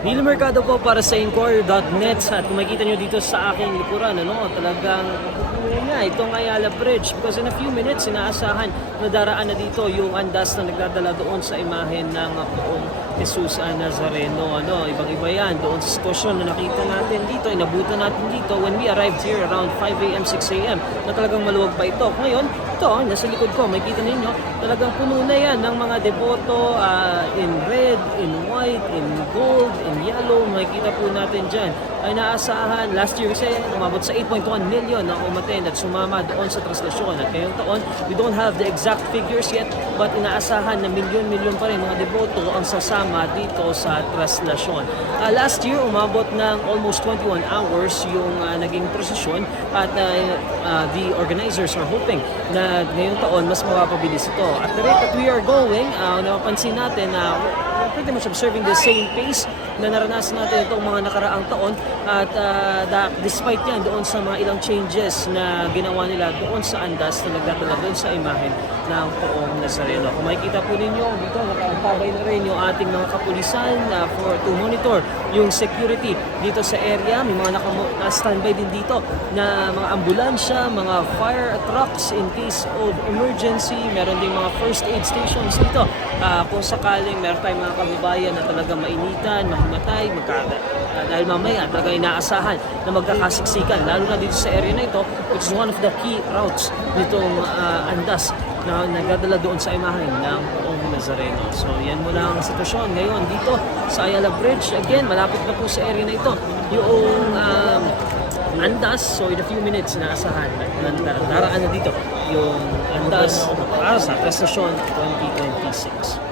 Neil Mercado po para sa Encore.net at kung makikita nyo dito sa aking likuran, talagang nga itong Ayala Bridge because in a few minutes inaasahan na daraan na dito yung andas na nagdadala doon sa imahen ng Poong Jesus Nazareno. Ibang-iba yan doon sa sitwasyon na nakita natin dito, inabutan natin dito when we arrived here around 5 a.m., 6 a.m. na talagang maluwag pa ito. Ngayon, ito, nasa likod ko, makikita ninyo, talagang puno na yan ng mga deboto in red, in white, in gold, in yellow. Makikita po natin dyan. Ay naasahan, last year kasi umabot sa 8.1 million na umaten at sumama doon sa translasyon. At ngayong taon, we don't have the exact figures yet, but inaasahan na milyon-milyon pa rin mga deboto ang sasama dito sa translasyon. Last year, umabot ng almost 21 hours yung naging prosesyon at the organizers are hoping na ngayong taon mas mapapabilis ito. At the rate that we are going, napapansin natin na we're pretty much observing the same pace na naranasan natin itong mga nakaraang taon at despite yan doon sa mga ilang changes na ginawa nila doon sa andas na nagdadala doon sa imahen ng Poong Nazareno. Kung makikita po ninyo dito, nakatabay na rin yung ating mga kapulisan to monitor yung security dito sa area. May mga naka-standby din dito na mga ambulansya, mga fire trucks in case of emergency. Meron din mga first aid stations dito. Kung sakaling meron tayong mga kababayan na talaga mainitan, mahimatay, dahil mamaya talaga inaasahan na magkakasiksikan, lalo na dito sa area na ito, which is one of the key routes nitong andas na nagdadala doon sa imahen ng Poong Nazareno. So yan muna ang sitwasyon ngayon dito sa Ayala Bridge. Again, malapit na po sa area na ito yung andas. So in a few minutes inaasahan na daraan na dito yung andas para sa Translasyon 2026.